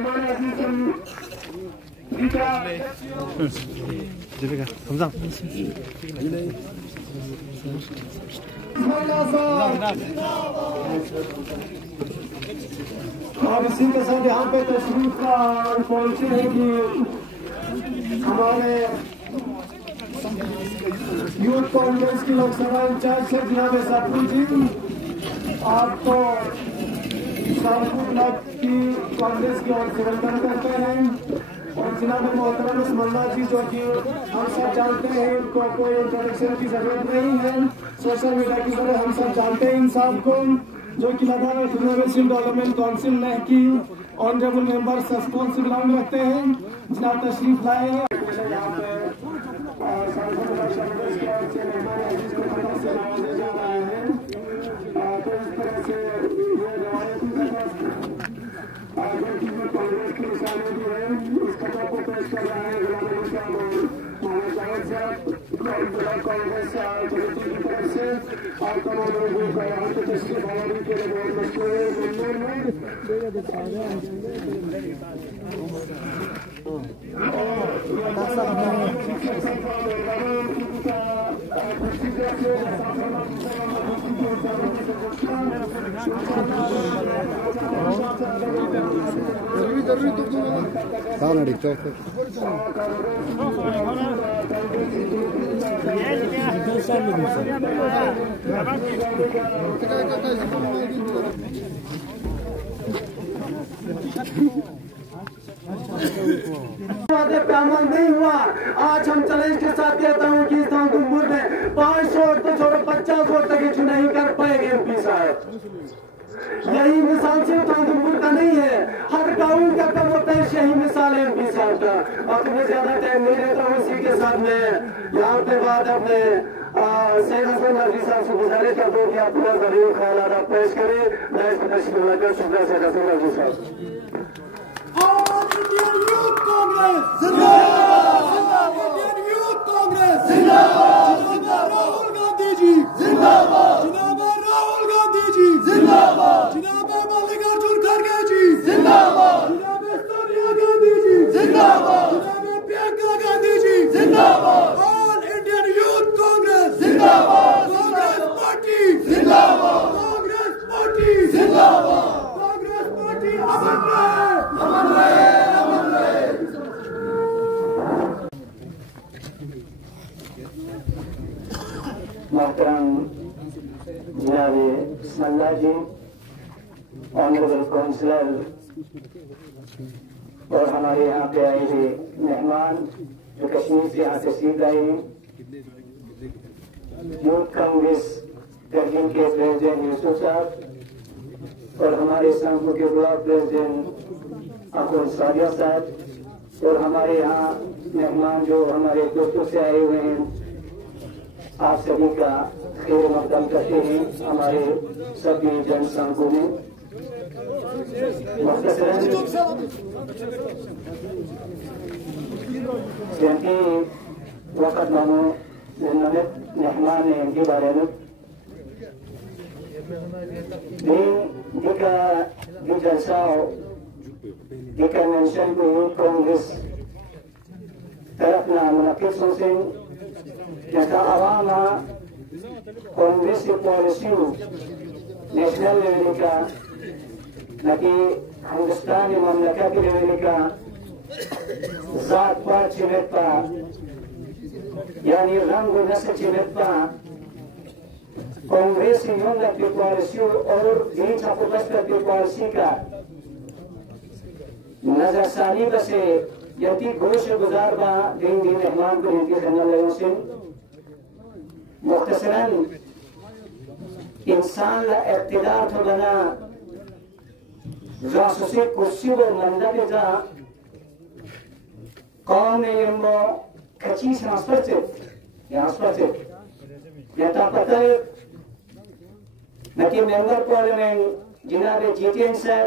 और इसी के साथ यहाँ पे तशरीफ पहुंचे हैं कि हमारे यूथ कांग्रेस की लोकसभा इंचार्ज से जनाब साफू जी, आपको की कांग्रेस की ओर से वेलकम करते हैं। और जनाब मोहतरम उस्मानुल्लाह जी, जो कि हम सब जानते हैं, इनको कोई इंट्रोडक्शन की जरूरत नहीं है, सोशल मीडिया की तरह हम सब जानते हैं इन साहब को, जो कि लगातार डेवलपमेंट काउंसिल ने की ऑनरेबल मेंबर रिस्पॉन्सिबल रखते हैं। जनाब तशरीफ लाए हैं। कांग्रेस की निशानी भी है, इस खबर को पेश कर रहे हैं कांग्रेस कमेटी की तरफ से। और तमाम लोगों का यहाँ पे तशरीफ आने के लिए बहुत मशहूर है। पैनल नहीं हुआ। आज हम चैलेंज के साथ कहता हूँ कि तांदुपुर में 500 वोट तो छोड़ो 50 वोट तक नहीं कर पाएंगे एमपी साहब। यही मिसाल सिर्फ तांदुपुर का नहीं है, हर गाँव का कम होता है, यही मिसाल है एमपी साहब का। और तुम्हें ज्यादा टाइम नहीं रहता हूँ, इसी के साथ में यहाँ पे बात अपने सैयद हसन नजरी साहब से गुजारिश करता हूँ कि आप पूरा जरूर ख्याल पेश करें। मैं इस पर तशरीफ लाकर शुक्रिया सैयद हसन नजरी साहब। इंडियन यूथ कांग्रेस जिंदाबाद, इंडियन यूथ कांग्रेस जिंदाबाद, राहुल गांधी जी जिंदाबाद, जनाब राहुल गांधी जी जिंदाबाद, जनाब मल्लिकार्जुन खड़गे जी जिंदाबाद, जनाब सोनिया गांधी जी जिंदाबाद, जनाब प्रियंका गांधी जी जिंदाबाद। ऑल इंडियन यूथ कांग्रेस जिंदाबाद, कांग्रेस पार्टी जिंदाबाद, कांग्रेस पार्टी जिंदाबाद, कांग्रेस पार्टी अमर रहे, अमर रहे, अमर रहे। मोहतरम जनाब उस्मानुल्लाह जी, ऑनरेबल काउंसिलर और हमारे यहाँ पे आए हुए मेहमान जो कश्मीर से यहाँ तशरीफ लाए हैं, यूथ कांग्रेस गर्गिन के प्रेसिडेंट यूसुफ साहब और हमारे सांगू के ब्लॉक प्रेसिडेंट अकुल सादिया साहब और हमारे यहाँ मेहमान जो हमारे दोस्तों से आए हुए हैं, आप सभी का खैर मकदम करते हैं हमारे सभी जन सांगू में। वक़्त मानो मेहमान ने इनके बारे में convention को यूथ कांग्रेस तरफ ना मुनक़िद सोचें जैसा आवाम कांग्रेस की पॉलिसी नेशनल लेवल का न कि हिंदुस्तान ममलकत के लेवल का जात पात चिमटता यानी रंग नस्ल चिमटता कांग्रेस की यूनियन की पॉलिसी और बीच हुकूमत की पॉलिसी का नजरसानी बसे यति गोश गुजार बा दिन दिन मेहमान को इनके जनरल से मुख्तसरन इंसान ला इक़्तिदार तो बना जासूसी कुर्सी और मंदा पे जा कौन ने यम्बो कच्ची सांस्पर्चे यता पता है न कि मेंबर पार्लियामेंट जिनाब जीतेन सर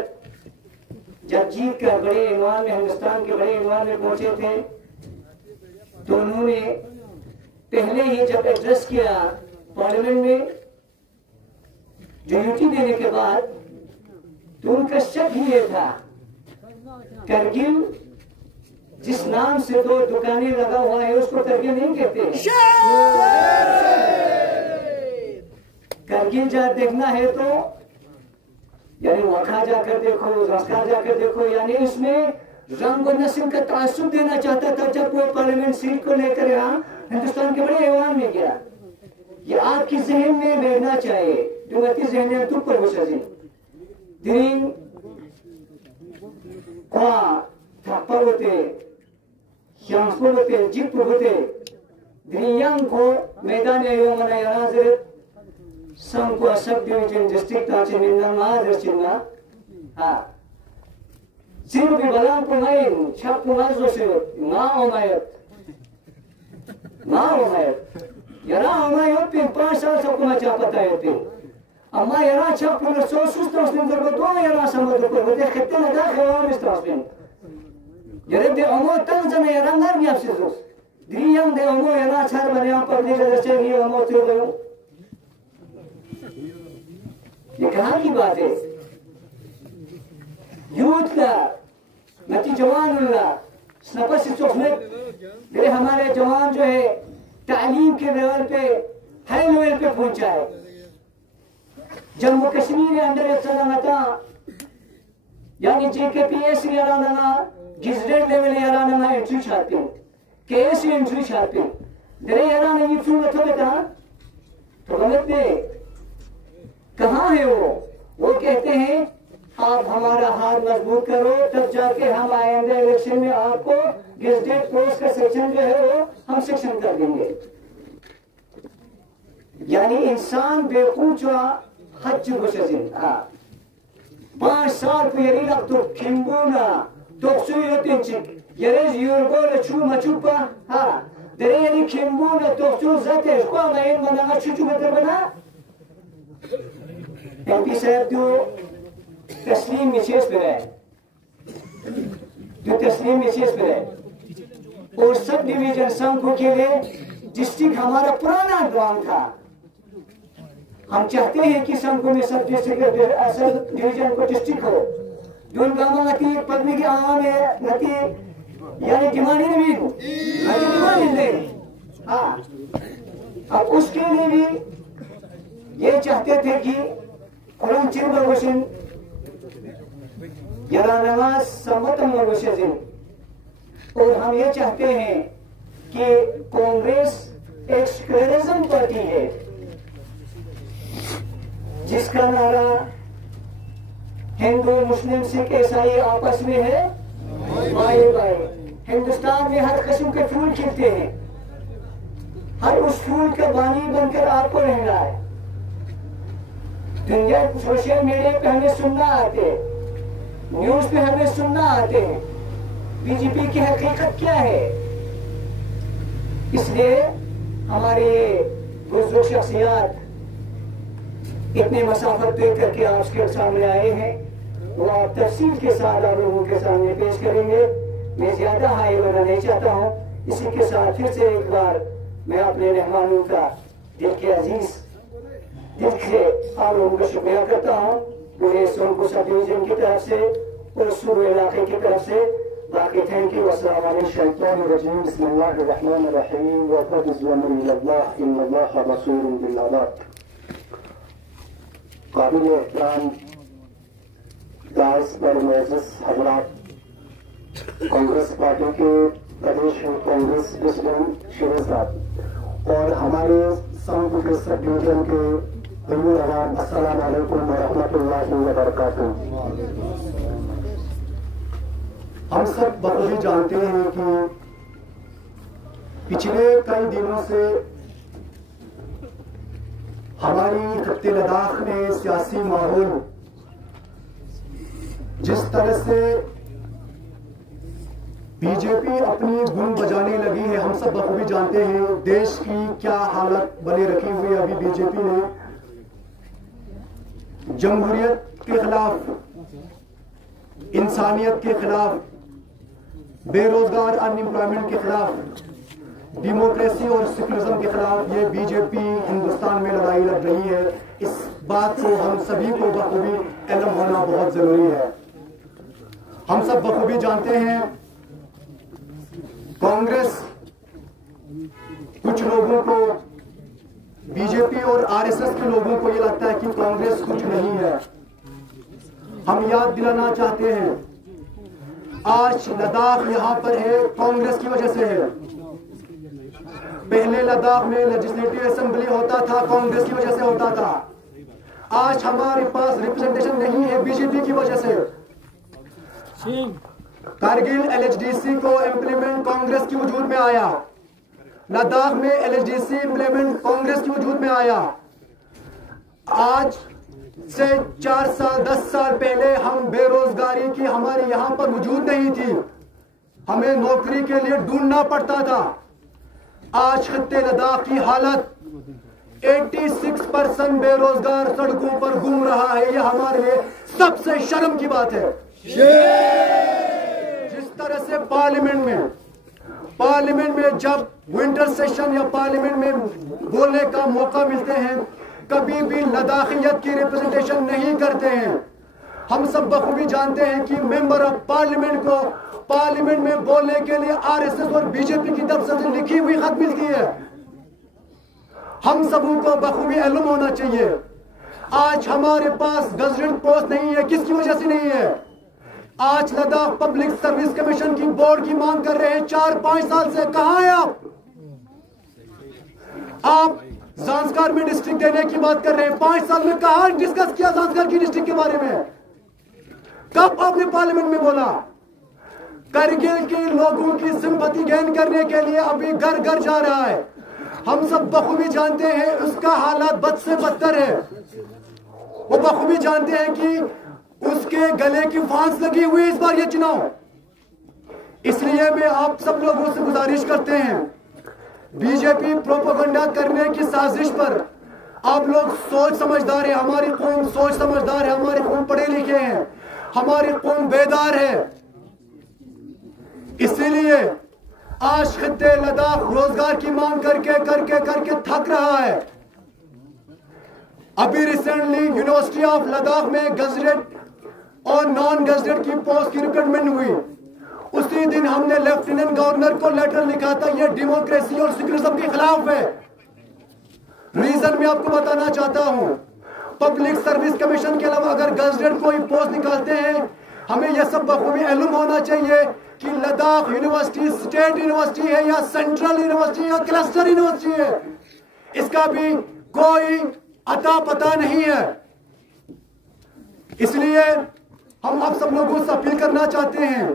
जब जीत कर बड़े इनवान में हिंदुस्तान के बड़े इनवान में पहुंचे थे तो उन्होंने पहले ही जब एड्रेस किया पार्लियामेंट में ड्यूटी देने के बाद तो उनका शक ही ये था करगिल जिस नाम से 2 दुकानें लगा हुआ है उसको करगिल नहीं कहते। करगिल जहाँ देखना है तो यानी वखा जाकर देखो, रस्का जाकर देखो, यानी इसमें रंग और नस्ल का तासुब देना चाहता था जब वो पार्लियामेंट सीट को लेकर यहाँ हिंदुस्तान के बड़े ऐवान में गया। ये आपकी जहन में रहना चाहिए। दुमती जहन तुम पर बसजिन दिन क्वा थापर होते यांसपुर होते जिपुर होते दिरियांग को मैदान एवं मनाया नाजर संको सब डिवीजन डिस्ट्रिक्ट ताचे मिलना मार चिन्ना हाँ सिर्फ बलाम पुमाइन छाप पुमार जो से ना ओमायत यरा ओमायत पे 5 साल से कुमा चापता है पे अम्मा यरा छाप पुमार सो सुस्त उसने जब तो यरा समझ को बते खत्ते लगा खवार इस तरह यरे दे अमो तंग जने यरा नर भी आपसे जोस दिरियम दे अमो यरा छार बने आप पर दे जैसे ये अमो तो दो ये कहाँ की बात है? यूथ का नती जवान स्नपस मेरे हमारे जवान जो है तालीम के लेवल पे हाई लेवल पे पहुंचा है। जम्मू कश्मीर अंडर चलाना यानी JKPS गिजरेट लेवल एंट्री चाहते हैं, KS एंट्री चाहते हैं। दरे यारा नहीं फूल तो गलत दे कहाँ है वो कहते हैं आप हमारा हाथ मजबूत करो तब जाके हम आएंगे इलेक्शन में आपको गेजेटेड पोस्ट का सेक्शन जो है वो हम सेक्शन कर देंगे। यानी इंसान बेवकूफ हज बसजिन 5 साल को यरी रख तो खिंबूना तो सुयोतिंचिक यरे यूरगो छु मचुपा दरे यरी खिंबूना तो सु जाते को मैं मना छुचु में बना MP साहब जो तस्लीम मिसेस पर है और सब डिवीजन संघों के लिए डिस्ट्रिक्ट हमारा पुराना ड्राम था। हम चाहते हैं कि संघों में सब डिस्ट्रिक्ट सब डिवीजन को डिस्ट्रिक्ट हो जोन गामा नती पदमी की आवाम है नती यानी डिमांड नहीं हो डिमांड नहीं अब उसके लिए भी ये चाहते थे कि कुरान चिंबा वशिन यरा नमाज सम्मतम वशिन और हम ये चाहते हैं कि कांग्रेस एक सेक्युलरिज्म पार्टी है जिसका नारा हिंदू मुस्लिम सिख ईसाई आपस में है भाई भाई। हिंदुस्तान में हर किस्म के फूल खिलते हैं, हर उस फूल का बानी बनकर आपको रहना है। दुनिया सोशल मीडिया पे हमें सुनना आते, न्यूज पे हमें सुनना आते हैं बीजेपी की हकीकत क्या है। इसलिए हमारे बुजुर्ग शख्सियत इतने मसाफत तय करके आपके सामने आए हैं, वो आप तफसील के साथ आप लोगों के सामने पेश करेंगे। मैं ज्यादा हाई होना नहीं चाहता हूँ। इसी के साथ फिर से एक बार मैं अपने मेहमानों का दिल के अजीज दिल से आप लोगों का शुक्रिया करता हूँ, पूरे सोनपुर सब डिवीजन की तरफ से और सूर इलाके की तरफ से। बाकी थैंक यू। अस्सलाम वालेकुम। बिस्मिल्लाहिर्रहमानिर्रहीम व तज़व्वनु इलल्लाह इन्नल्लाह रसूलुन बिल्लाह। काबिल एहतराम दास पर मोअज़्ज़ज़ हज़रात, कांग्रेस पार्टी के प्रदेश कांग्रेस प्रेसिडेंट शिरोज साहब और हमारे संघ के सब डिवीजन के अस्सलाम वालेकुम व रहमतुल्लाहि व बरकातुहू। हम सब बखूबी जानते हैं कि पिछले कई दिनों से हमारी खत्ते लद्दाख में सियासी माहौल जिस तरह से बीजेपी अपनी धुन बजाने लगी है, हम सब बखूबी जानते हैं देश की क्या हालत बने रखी हुई है। अभी बीजेपी ने जमहूरियत के खिलाफ, इंसानियत के खिलाफ, बेरोजगार अनएम्प्लॉयमेंट के खिलाफ, डेमोक्रेसी और सेक्युलरिज्म के खिलाफ ये बीजेपी हिंदुस्तान में लड़ाई लड़ रही है। इस बात को हम सभी को बखूबी इल्म होना बहुत जरूरी है। हम सब बखूबी जानते हैं कांग्रेस, कुछ लोगों को, बीजेपी और आरएसएस के लोगों को ये लगता है कि कांग्रेस कुछ नहीं है। हम याद दिलाना चाहते हैं, आज लद्दाख यहां पर है कांग्रेस की वजह से है। पहले लद्दाख में लेजिस्लेटिव असेंबली होता था, कांग्रेस की वजह से होता था। आज हमारे पास रिप्रेजेंटेशन नहीं है, बीजेपी की वजह से। कारगिल एलएचडीसी को इम्प्लीमेंट कांग्रेस की वजूद में आया, लद्दाख में एलएचडीसी इम्प्लीमेंट कांग्रेस की वजूद में आया। आज से 4 साल 10 साल पहले हम बेरोजगारी की हमारे यहां पर वजूद नहीं थी, हमें नौकरी के लिए ढूंढना पड़ता था। आज खत्ते लद्दाख की हालत 86% बेरोजगार सड़कों पर घूम रहा है। यह हमारे लिए सबसे शर्म की बात है। जिस तरह से पार्लियामेंट में जब विंटर सेशन या पार्लियामेंट में बोलने का मौका मिलते हैं, कभी भी लद्दाखियत की रिप्रेजेंटेशन नहीं करते हैं। हम सब बखूबी जानते हैं कि मेंबर ऑफ पार्लियामेंट को पार्लियामेंट में बोलने के लिए आरएसएस और बीजेपी की तरफ से लिखी हुई खत मिलती है। हम सबों को बखूबी मालूम होना चाहिए। आज हमारे पास गजटेड पोस्ट नहीं है, किसकी वजह से नहीं है? आज लद्दाख पब्लिक सर्विस कमीशन की बोर्ड की मांग कर रहे हैं 4-5 साल से। कहां है आप ज़ांस्कार में डिस्ट्रिक्ट देने की बात कर रहे हैं। 5 साल में कहां डिस्कस किया ज़ांस्कार की डिस्ट्रिक्ट के बारे में? कब आपने पार्लियामेंट में बोला? करगिल के लोगों की सिंपैथी गेन करने के लिए अभी घर घर जा रहा है। हम सब बखूबी जानते हैं उसका हालात बद से बदतर है। वो बखूबी जानते हैं कि उसके गले की फांस लगी हुई इस बार ये चुनाव। इसलिए मैं आप सब लोगों से गुजारिश करते हैं, बीजेपी प्रोपेगेंडा करने की साजिश पर आप लोग सोच समझदार है। हमारी कौम सोच समझदार है, हमारी कौम पढ़े लिखे हैं, हमारी कौम बेदार है। इसीलिए आज खित्ते लद्दाख रोजगार की मांग करके थक रहा है। अभी रिसेंटली यूनिवर्सिटी ऑफ लद्दाख में गजटेड और नॉन गजटेड की पोस्ट की रिक्रूटमेंट हुई। उसी दिन हमने लेफ्टिनेंट गवर्नर को लेटर लिखा था, यह डेमोक्रेसी और सेक्युलरिज्म के खिलाफ है। रीजन मैं आपको बताना चाहता हूं, पब्लिक सर्विस कमीशन के अलावा अगर गजटेड कोई पोस्ट निकालते हैं, हमें यह सब बखूबी मालूम होना चाहिए कि लद्दाख यूनिवर्सिटी स्टेट यूनिवर्सिटी है या सेंट्रल यूनिवर्सिटी या क्लस्टर यूनिवर्सिटी है, इसका भी कोई अता पता नहीं है। इसलिए हम आप सब लोगों से अपील करना चाहते हैं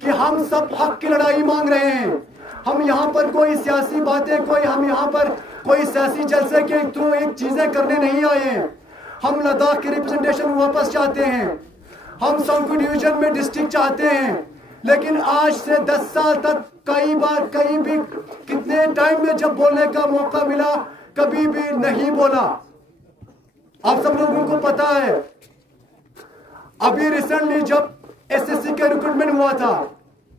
कि हम सब हक की लड़ाई मांग रहे हैं। हम यहाँ पर कोई सियासी बातें, हम यहाँ पर कोई सियासी जलसे के थ्रू एक चीजें करने नहीं आए हैं। हम लद्दाख की रिप्रेजेंटेशन वापस चाहते हैं। हम संकु डिवीजन में डिस्ट्रिक्ट चाहते हैं। लेकिन आज से 10 साल तक कई बार कहीं भी कितने टाइम में जब बोलने का मौका मिला, कभी भी नहीं बोला। आप सब लोगों को पता है, अभी रिसेंटली जब एसएससी का रिक्रूटमेंट हुआ था,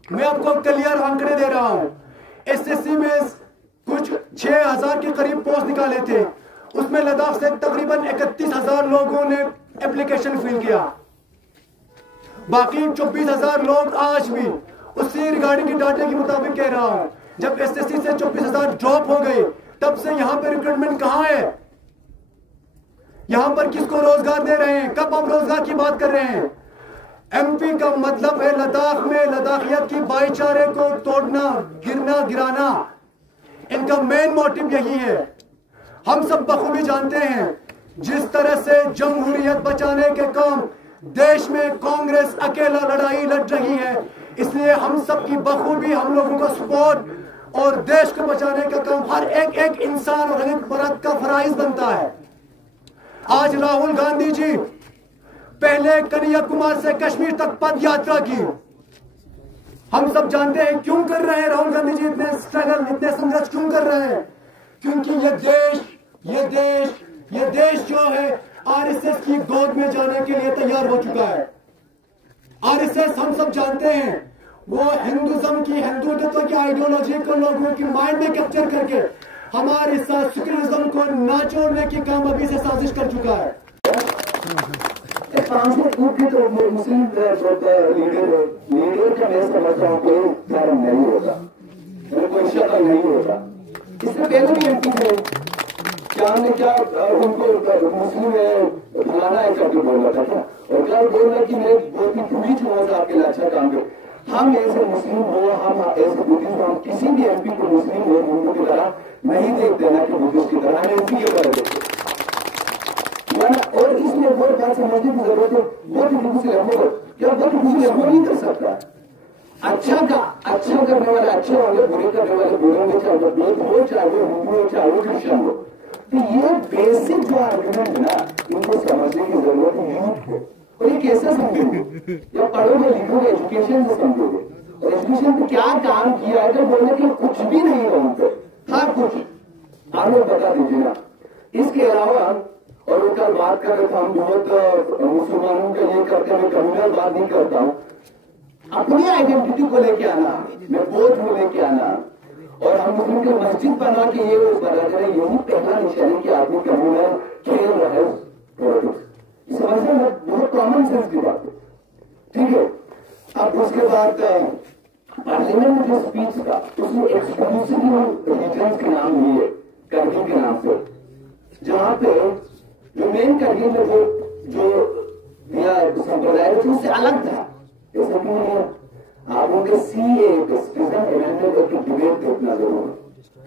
मैं आपको क्लियर आंकड़े दे रहा हूं, एसएससी में कुछ 6000 के करीब पोस्ट निकाले थे, उसमें लद्दाख से तकरीबन 31,000 लोगों ने एप्लीकेशन फिल किया। बाकी 24,000 लोग आज भी उसी रिगार्डिंग के डाटे के मुताबिक कह रहा हूं, जब एसएससी से 24,000 ड्रॉप हो गए, तब से यहां पे रिक्रूटमेंट कहां है? यहां पर किसको रोजगार दे रहे हैं? कब आप रोजगार की बात कर रहे हैं? एमपी का मतलब है लद्दाख में लद्दाखियत की भाईचारे को तोड़ना, गिराना। इनका मेन मोटिव यही है। हम सब बखूबी जानते हैं जिस तरह से जमहूरियत बचाने के काम देश में कांग्रेस अकेला लड़ाई लड़ रही है, इसलिए हम सब की बखूबी हम लोगों का सपोर्ट और देश को बचाने का काम हर एक इंसान और हर एक मर्द का फराइज बनता है। आज राहुल गांधी जी पहले कन्याकुमारी से कश्मीर तक पद यात्रा की। हम सब जानते हैं क्यों कर रहे हैं राहुल गांधी जी इतने स्ट्रगल, इतने संघर्ष क्यों कर रहे हैं? क्योंकि ये देश जो है आरएसएस की गोद में जाने के लिए तैयार हो चुका है। आरएसएस हम सब जानते हैं वो हिंदुत्व की आइडियोलॉजी को लोगों की माइंड में कैप्चर करके हमारे साथ सेक्युलरिज्म को ना छोड़ने की काम अभी से साजिश कर चुका है। पांच से ग्रुप के तो मुस्लिम लीडर का मैं समझता हूँ कोई धर्म नहीं होता, कोई शक्ल नहीं होता। इससे पहले भी एमपी थे, क्या हमने क्या उनको मुस्लिम फलाना है करके बोलना था क्या? और क्या बोल रहा है कि मैं बहुत ही पूरी हूँ आपके लिए अच्छा काम करूँ। हम ऐसे मुस्लिम हो, हम ऐसे बुद्धिस्ट, हम किसी भी एमपी को मुस्लिम हो हिंदू की तरह नहीं देखते ना कि बुद्धिस्ट की तरह, हम एमपी की तरह देखते। और इसलिए वो बात समझने की जरूरत है, बहुत ही किसी लम्बो क्या बहुत ही किसी लम्बो नहीं कर सकता। अच्छा करने वाले अच्छे होंगे, बुरे करने वाले बुरे होंगे, चाहे वो बौद्ध हो, चाहे वो हिंदू हो, चाहे वो क्रिश्चियन हो। तो ये बेसिक जो आर्गुमेंट है ना, इनको समझने की जरूरत है यूथ को। और ये कैसे समझोगे? या पढ़ोगे लिखोगे, एजुकेशन से समझोगे। और एजुकेशन पे क्या काम किया है, जब बोलने के कुछ भी नहीं है उन पे, हाँ कुछ आप लोग बता दीजिए ना। इसके अलावा और वो कल बात कर रहे थे, हम बहुत मुसलमानों का ये करते हैं, मैं कम्युनल बात नहीं करता हूँ, अपनी आइडेंटिटी को लेके आना, मैं बौद्ध को लेके आना, और हम मुस्लिम के मस्जिद बना के ये बना करें, यही पहला निशानी कि आदमी कम्युनल खेल रहा है पॉलिटिक्स। समझने में बहुत कॉमन सेंस की बात है, ठीक है। अब उसके बाद पार्लियामेंट में जो स्पीच था उसमें एक्सक्लूसिवली रिलीजन्स के नाम लिए, करगिल के नाम से, जहां पे जो मेन करगिल में जो संप्रदाय थे उससे अलग था। ऐसा क्यों नहीं है? आप उनके सीए सिटीजन अमेंडमेंट की डिबेट देखना जरूर है।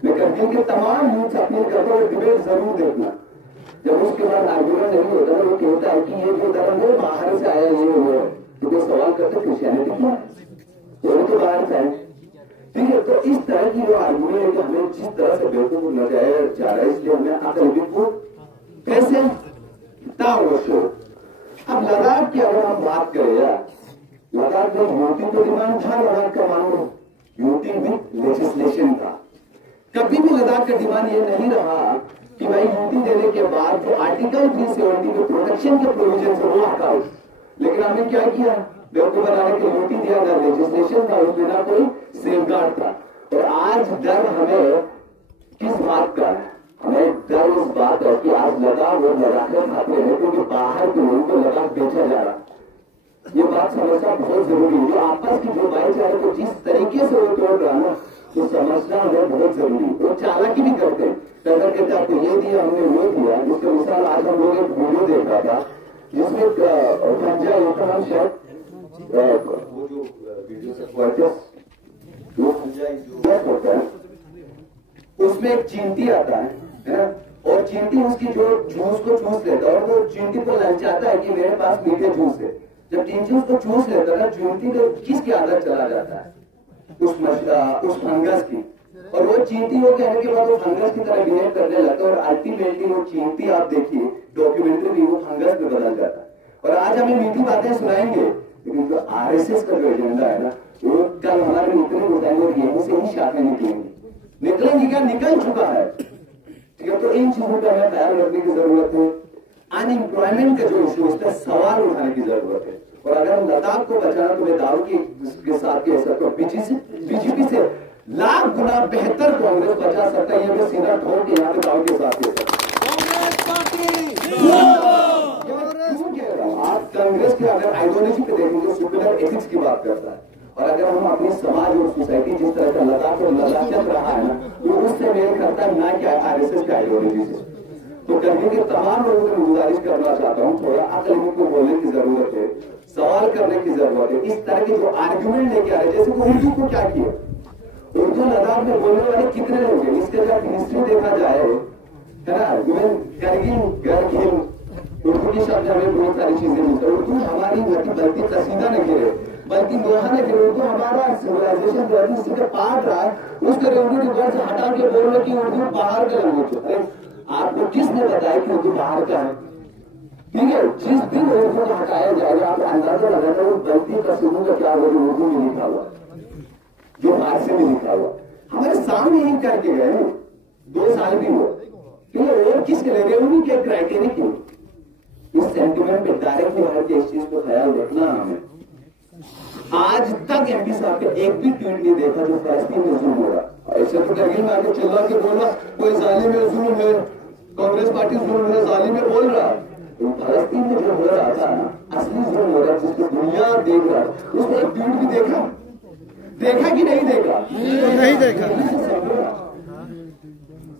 मैं करगिल के तमाम यूथ अपील करता हूँ डिबेट जरूर देखना। जब उसके बाद आर्गुमेंट नहीं होता है, वो कहता है कि ये जो धर्म है बाहर से आया, ये वो है, तो कोई सवाल करते क्रिश्चियनिटी क्या है, वो तो बाहर से है, ठीक है। तो इस तरह की जो आर्गुमेंट है, हमें जिस तरह से बेवकूफ लगाया जा रहा है, इसलिए हमें अकल को कैसे अब लद्दाख की अगर हम बात करें यार, लद्दाख में यूटी को डिमांड था, लद्दाख का मांग यूटी विथ लेजिस्लेशन था। कभी भी लद्दाख का डिमांड ये नहीं रहा कि भाई यूटी देने के बाद जो आर्टिकल 370 के प्रोटेक्शन के प्रोविजन से वो हटाओ। लेकिन हमने क्या किया, बेवकूफ बनाने के यूटी दिया, ना लेजिस्लेशन था उसमें, ना कोई सेफगार्ड था। और आज डर हमें किस बात का है? हमें डर इस बात है कि आज लद्दाख और लद्दाख खाते हैं, क्योंकि बाहर के लोगों को लद्दाख बेचा जा रहा। ये बात समझना बहुत जरूरी है। आपस की जो भाईचारे को जिस तरीके से वो तोड़ रहा ना, तो समझना हमें बहुत जरूरी है। वो चालाकी भी करते हैं, कहते आपको ये दिया, हमने वो दिया। जिसका मिसाल आज हम लोग एक वीडियो देख रहा था जिसमें पंजा होता है शायद, वो जो वीडियो होता है उसमें एक चींटी आता है ना, और चींटी उसकी जो जूस को चूस लेता है, और वो चींटी को ललचाता है कि मेरे पास मीठे जूस है। जब चींटी उसको चूस लेता है ना, चींटी को किसकी आदत चला जाता है? उस फंगस की। और वो चींटी वो कहने के बाद वो फंगस की तरह बिहेव करने लगता है, और अल्टीमेटली वो चींटी आप देखिए डॉक्यूमेंट्री भी वो फंगस में बदल जाता है। और आज हमें मीठी बातें सुनाएंगे, लेकिन जो आरएसएस का जो एजेंडा है ना, वो कल हमारे इतने बताएंगे और यहीं से ही शाखें निकलेंगी क्या? निकल चुका है, ठीक है। तो इन चीजों का हमें ख्याल रखने की जरूरत है। अनएम्प्लॉयमेंट का जो इशू, इस पर सवाल उठाने की जरूरत है। और अगर हम लद्दाख को बचाना, तो मैं दारू के साथ कह सकता हूँ बीजेपी से लाख गुना बेहतर कांग्रेस बचा सकता है। ये मैं सीधा ठोक के यहाँ पे दारू के साथ कह सकता हूँ। आप कांग्रेस की अगर आइडियोलॉजी पे देखेंगे, सेक्युलर एथिक्स की बात करता है। और अगर हम अपनी समाज और सोसाइटी जिस तरह का लद्दाख और लद्दाखियत रहा है ना, वो उससे मेल करता है, ना क्या आरएसएस की आइडियोलॉजी से। तो करने के तमाम लोगों को गुजारिश करना चाहता हूँ, थोड़ा अकल को बोलने की जरूरत है, सवाल करने की जरूरत है। इस तरह के जो आर्ग्यूमेंट लेके आ रहे, जैसे कि उर्दू को क्या किया, उर्दू लद्दाख में बोलने वाले कितने लोग हैं? इसके जब हिस्ट्री देखा जाए है ना, गरगिल उर्दू की शब्द हमें बहुत सारी चीजें मिलती है। उर्दू हमारी बल्कि कसीदा नहीं गिरे, बल्कि लोहा ने गिरे। उर्दू हमारा सिविलाइजेशन जो है इसी का पार्ट रहा है, उसके उर्दू की वर्ड से हटा के बोल रहे कि उर्दू बाहर का लैंग्वेज है। आपको किसने बताया कि उर्दू बाहर का है? ठीक है, जिस दिन उर्दू को हटाया जाएगा, आप अंदाजा लगाना वो गलती का सुनू का क्या होगा, उर्दू में लिखा हुआ, जो फारसी में लिखा हुआ हमारे सामने ही करके गए। 2 साल भी हुआ, ठीक है। और किसके लगे उन्हीं के क्राइटेरिया क्यों? इस सेंटिमेंट पे डायरेक्टली हर के इस चीज को ख्याल रखना हमें। आज तक एमपी साहब के एक भी ट्वीट नहीं देखा जो फलस्तीन में जुल्म हो रहा। ऐसे तो करगिल में आके चिल्ला के बोला कोई जालिम है, जुल्म है, कांग्रेस पार्टी जुल्म है, जालिम है बोल रहा। फलस्तीन में जो हो रहा था ना, असली जुल्म हो रहा है जिसको दुनिया देख रहा है, उसमें एक ट्वीट भी देखा कि नहीं देखा? नहीं देखा।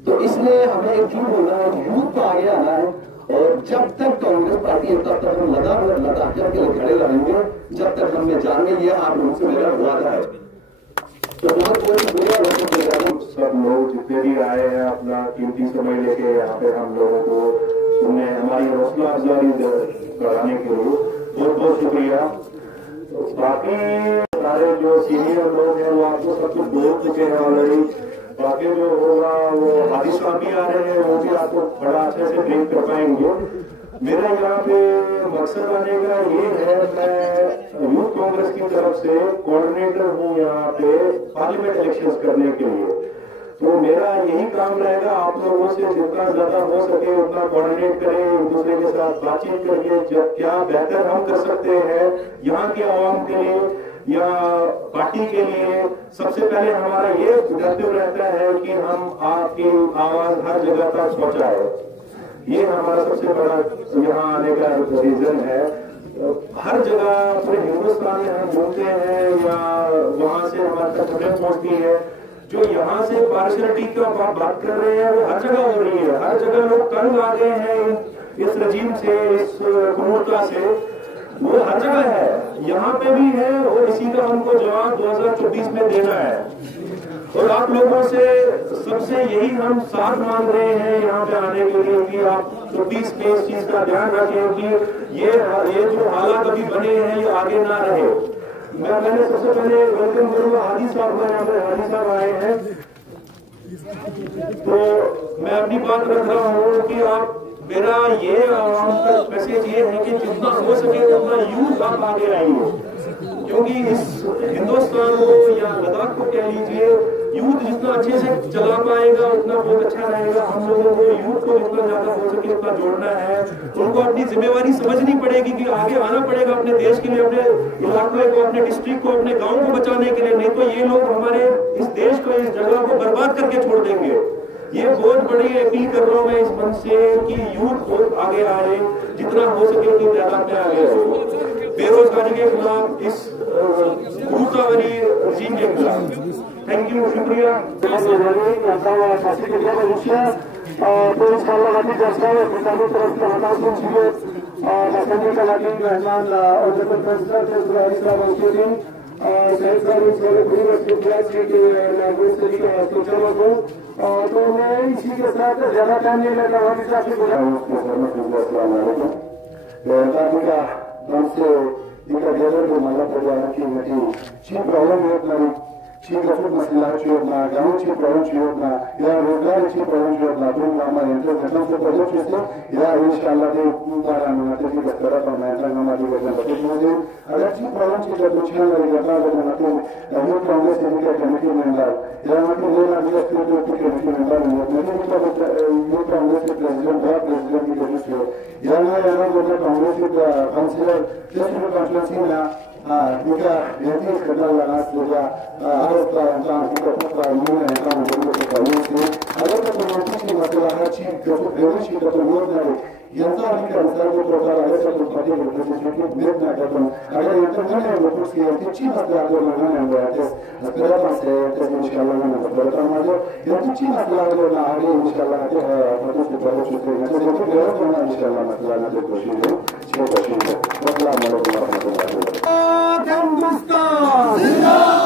तो इसलिए हमें एकजुट होना है, यूथ को आगे आना है, और जब तक कांग्रेस पार्टी है तब तक हम लगा करके खड़े रहेंगे, जब तक हमें जाने ये आप लोगों से मेरा वादा है। तो बहुत शुक्रिया सब लोग जितने भी आए हैं, अपना कीमती समय लेके यहाँ पे हम लोगों को सुनने, हमारी हौसला अफजाई कराने के लिए बहुत बहुत शुक्रिया। बाकी सारे जो सीनियर लोग हैं वो आपको सब कुछ बोल चुके हैं ऑलरेडी। बाकी जो होगा वो हादी साहब भी आ रहे हैं, वो भी आपको बड़ा अच्छे से ब्रीफ कर पाएंगे। मेरा यहाँ पे मकसद आने का ये है, मैं यूथ कांग्रेस की तरफ से कोऑर्डिनेटर हूँ यहाँ पे पार्लियामेंट इलेक्शंस करने के लिए। तो मेरा यही काम रहेगा, आप लोगों से जितना ज्यादा हो सके उतना कोऑर्डिनेट करें, एक दूसरे के साथ बातचीत करके जब क्या बेहतर हम कर सकते हैं यहाँ के आवाम के लिए या पार्टी के लिए। सबसे पहले हमारा ये कर्तव्य रहता है कि हम आपकी आवाज हर जगह तक पहुंचाए। ये हमारा सबसे बड़ा यहाँ आने का रीजन है। हर जगह पूरे हिंदुस्तान में हम घूमते हैं या वहां से हमारे तक खबरें पहुंचती है, जो यहाँ से पार्शलिटी का बात कर रहे हैं वो हर जगह हो रही है। हर जगह लोग तंग आ गए हैं इस रजीम से, इस क्रूरता से, वो हर जगह है, यहाँ पे भी है, और इसी का हमको जवाब 2024 में देना है। और आप लोगों से सबसे यही हम साथ मांग रहे हैं यहाँ पे आने के लिए कि आप 24 में इस चीज का ध्यान रखें कि ये जो हालात अभी बने हैं ये आगे ना रहे। मैंने सबसे पहले वेलकम करूंगा हादी साहब को, यहाँ पे हादी साहब आए हैं। तो मैं अपनी बात रख रहा हूँ कि आप, मेरा ये आवाम का मैसेज ये है कि जितना हो सके उतना यूथ आप आगे आइए, क्योंकि इस हिंदुस्तान को या लद्दाख को कह लीजिए, यूथ जितना अच्छे से चला पाएगा उतना बहुत अच्छा रहेगा। हम लोगों को यूथ को जितना ज्यादा हो सके उतना जोड़ना है, उनको अपनी जिम्मेवारी समझनी पड़ेगी कि आगे आना पड़ेगा अपने देश के लिए, अपने इलाके को, अपने डिस्ट्रिक्ट को, अपने गाँव को बचाने के लिए। नहीं तो ये लोग हमारे इस देश को, इस जगह को बर्बाद करके छोड़ देंगे। ये बहुत बड़ी अपील कर रहा हूँ मैं इस मंच से कि यूथ बहुत आगे आए, जितना हो सके उतनी तादाद में आगे आए, बेरोजगारी के खिलाफ, इस घूसावरी रजीम के खिलाफ। थैंक यू, शुक्रिया। तो मैं इसी के साथ ज्यादा टाइम नहीं लेता हूँ। चीफ गफूर मसला चुयोदना, गाँव चीफ प्रॉब्लम चुयोदना, या रोजगार चीफ प्रॉब्लम चुयोदना, तो हमारे इंटर घटना से पहले चीज़ या इंशाल्लाह के मारा मनाते हैं कि तरह पर मैं इंटर हमारी वजह बता दूँगी। अगर चीफ प्रॉब्लम चीज़ जब कुछ ना लगे घटना जब मनाते हैं, यूथ कांग्रेस के कमेटी मेंबर या हमारे लेना भी उसके कमेटी मेंबर हैं, मैंने भी यूथ कांग्रेस के प्रेसिडेंट या प्रेसिडेंट की कोशिश की, या ना कांग्रेस के काउंसिलर प्रेसिडेंट कॉन्फ्रेंसिंग ना juga jadi kenal dengan juga harus tentang kita perlu tentang bagaimana kita ini ada kepentingan masalah haji kepentingan kita perlu dari yang tadi kan saya berkata ada satu parti berposisi berbeda dengan ada yang terkena berposisi yang kecil masalah dengan yang berada segera masih insyaallah dengan pertama itu yang kecil masalah dengan hari insyaallah ada satu berposisi yang itu dengan insyaallah masalah ada berposisi Assalamualaikum warahmatullahi wabarakatuh. Hindustan!